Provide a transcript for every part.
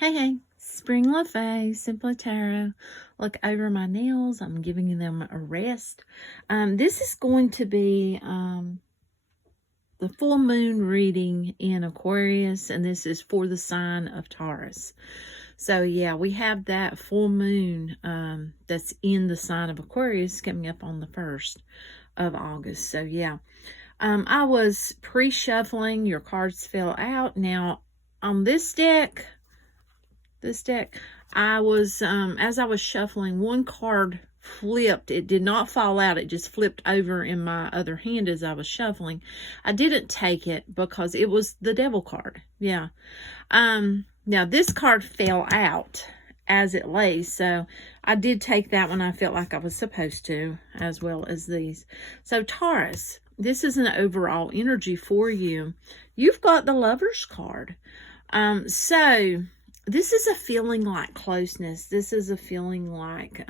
Hey, Spring LaFay, Simply Tarot. Look over my nails. I'm giving them a rest. This is going to be the full moon reading in Aquarius, and this is for the sign of Taurus. So, yeah, we have that full moon that's in the sign of Aquarius coming up on the 1st of August. So, yeah. I was pre-shuffling. Your cards fell out. Now, on this deck, I was, as I was shuffling, one card flipped. It did not fall out. It just flipped over in my other hand as I was shuffling. I didn't take it because it was the devil card. Yeah. Now this card fell out as it lay, so I did take that one. I felt like I was supposed to, as well as these. So Taurus, this is an overall energy for you. You've got the Lover's card. So this is a feeling like closeness. This is a feeling like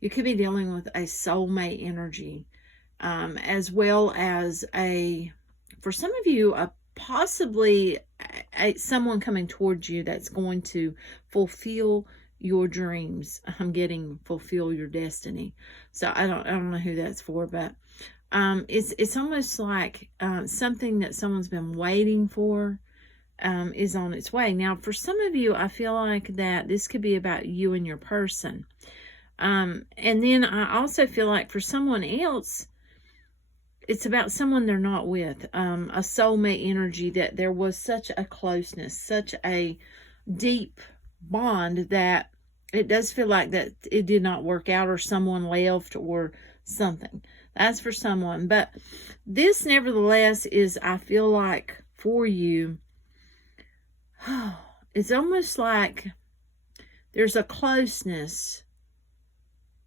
you could be dealing with a soulmate energy, as well as for some of you, possibly someone coming towards you that's going to fulfill your dreams. I'm getting fulfill your destiny. So I don't know who that's for, but it's almost like something that someone's been waiting for. Is on its way. Now, for some of you, I feel like that this could be about you and your person. And then I also feel like for someone else, it's about someone they're not with. A soulmate energy, that there was such a closeness, such a deep bond that it does feel like that it did not work out, or someone left or something. That's for someone. But this, nevertheless, is, I feel like, for you, it's almost like there's a closeness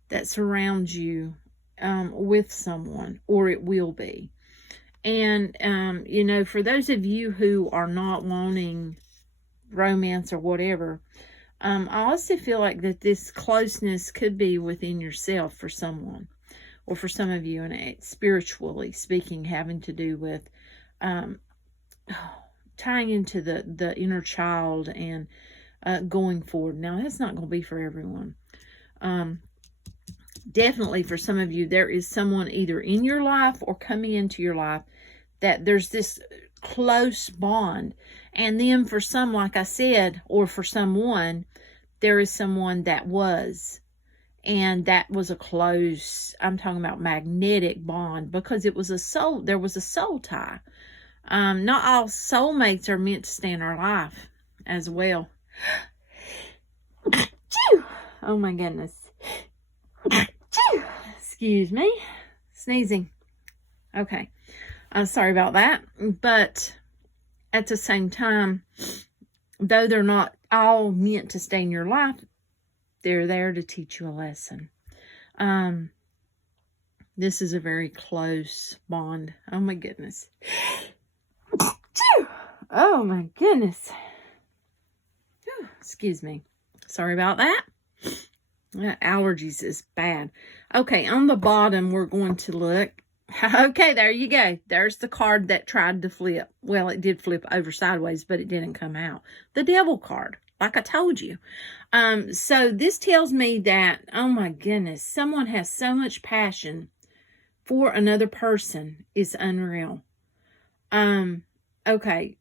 that surrounds you with someone, or it will be. And, you know, for those of you who are not wanting romance or whatever, I also feel like that this closeness could be within yourself for someone, or for some of you, and spiritually speaking, having to do with tying into the inner child and going forward. Now, that's not going to be for everyone. Definitely for some of you, there is someone either in your life or coming into your life that there's this close bond. And then for some, like I said, or for someone, there is someone that was. And that was a close, I'm talking about magnetic bond, because it was there was a soul tie. Not all soulmates are meant to stay in our life as well. Oh my goodness. Excuse me. Sneezing. Okay. Sorry about that. But at the same time, though they're not all meant to stay in your life, they're there to teach you a lesson. This is a very close bond. Oh my goodness. Oh my goodness. Excuse me. Sorry about that. Allergies is bad. Okay, on the bottom, we're going to look. Okay, there you go. There's the card that tried to flip. Well, it did flip over sideways, but it didn't come out. The devil card, like I told you. So this tells me that, oh my goodness, someone has so much passion for another person. It's unreal. Okay.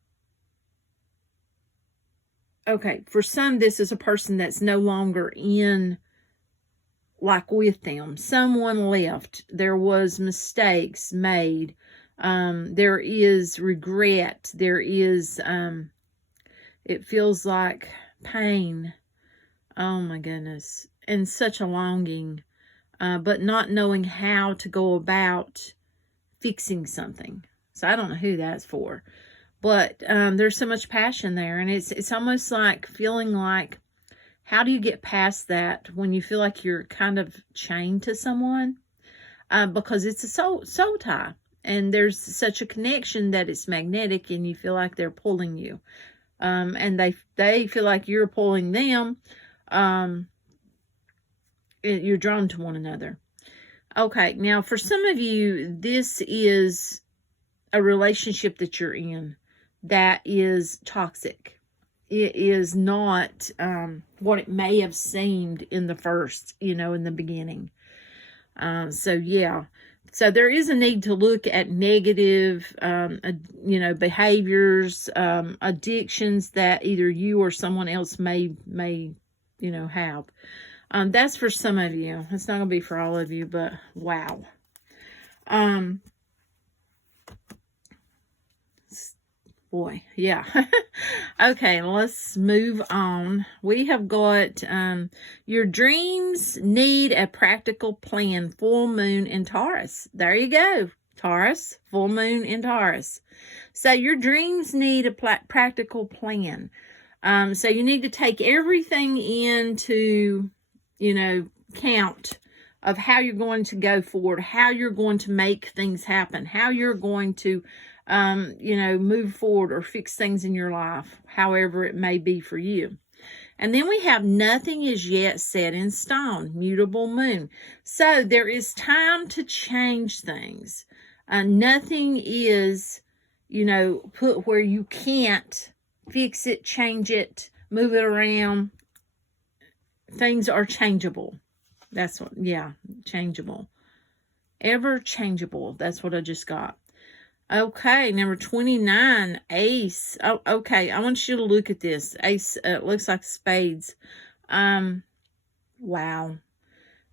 Okay, for some, this is a person that's no longer in, like, with them. Someone left. There was mistakes made. There is regret. There is, it feels like pain. Oh my goodness. And such a longing, but not knowing how to go about fixing something. So I don't know who that's for. But there's so much passion there, and it's almost like feeling like, how do you get past that when you feel like you're kind of chained to someone? Because it's a soul tie, and there's such a connection that it's magnetic, and you feel like they're pulling you, and they feel like you're pulling them. You're drawn to one another. Okay, now for some of you, this is a relationship that you're in that is toxic. it is not what it may have seemed in the first, in the beginning. So yeah. So there is a need to look at negative, behaviors, addictions that either you or someone else may have. That's for some of you. It's not going to be for all of you, but wow. Boy, yeah. Okay, let's move on. We have got your dreams need a practical plan. Full moon in Taurus. There you go, Taurus. Full moon in Taurus. So your dreams need a practical plan. So you need to take everything into, count of how you're going to go forward, how you're going to make things happen, how you're going to move forward or fix things in your life, however it may be for you. And then we have nothing is yet set in stone, mutable moon. So there is time to change things. Nothing is, put where you can't fix it, change it, move it around. Things are changeable. That's what, changeable. Ever changeable. That's what I just got. Okay, number 29, Ace. Oh, okay, I want you to look at this. Ace, it looks like spades. Wow.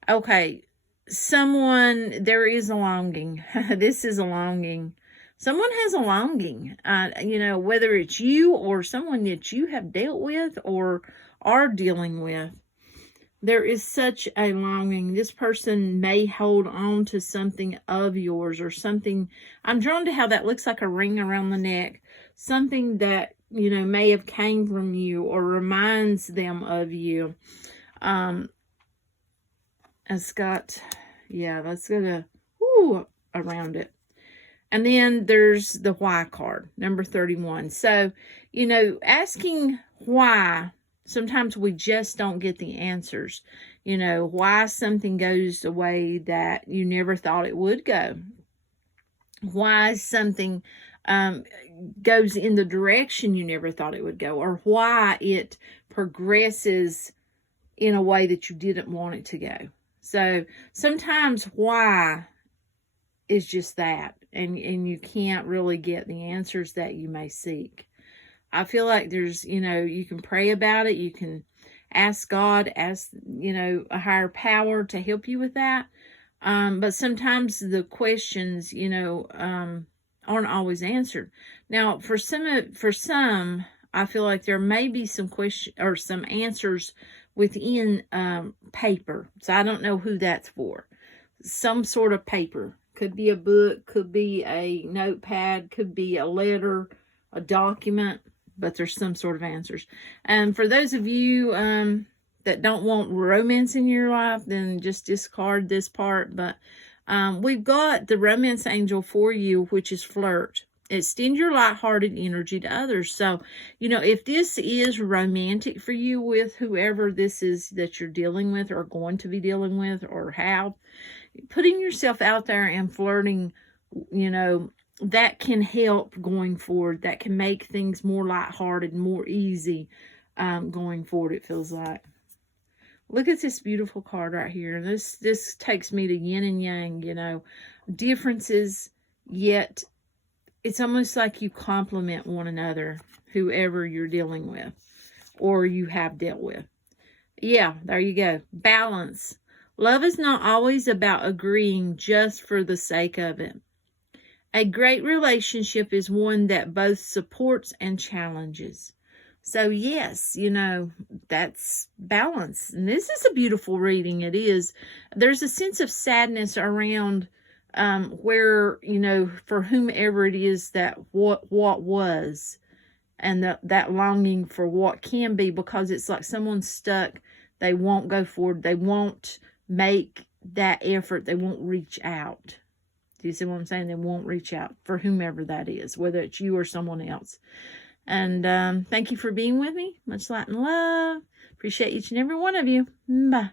Okay, there is a longing. This is a longing. Someone has a longing, whether it's you or someone that you have dealt with or are dealing with. There is such a longing. This person may hold on to something of yours or something. I'm drawn to how that looks like a ring around the neck. Something that, may have came from you or reminds them of you. It's got, let's go around it. And then there's the why card, number 31. So, asking why. Sometimes we just don't get the answers. Why something goes the way that you never thought it would go. Why something goes in the direction you never thought it would go. Or why it progresses in a way that you didn't want it to go. So sometimes why is just that. And you can't really get the answers that you may seek. I feel like there's, you can pray about it. You can ask God, ask, a higher power to help you with that. But sometimes the questions, aren't always answered. Now, for some, I feel like there may be some question or some answers within paper. So I don't know who that's for. Some sort of paper. Could be a book, could be a notepad, could be a letter, a document. But there's some sort of answers. And for those of you that don't want romance in your life, then just discard this part. But we've got the romance angel for you, which is flirt. Extend your lighthearted energy to others. So, if this is romantic for you with whoever this is that you're dealing with or going to be dealing with or have, putting yourself out there and flirting, that can help going forward. That can make things more lighthearted, more easy going forward, it feels like. Look at this beautiful card right here. This takes me to yin and yang, differences, yet it's almost like you complement one another, whoever you're dealing with or you have dealt with. Yeah, there you go. Balance. Love is not always about agreeing just for the sake of it. A great relationship is one that both supports and challenges. So yes, that's balance. And this is a beautiful reading. It is. There's a sense of sadness around where, for whomever it is that what was and that longing for what can be, because it's like someone's stuck. They won't go forward. They won't make that effort. They won't reach out. Do you see what I'm saying? They won't reach out for whomever that is, whether it's you or someone else. And thank you for being with me. Much light and love. Appreciate each and every one of you. Bye.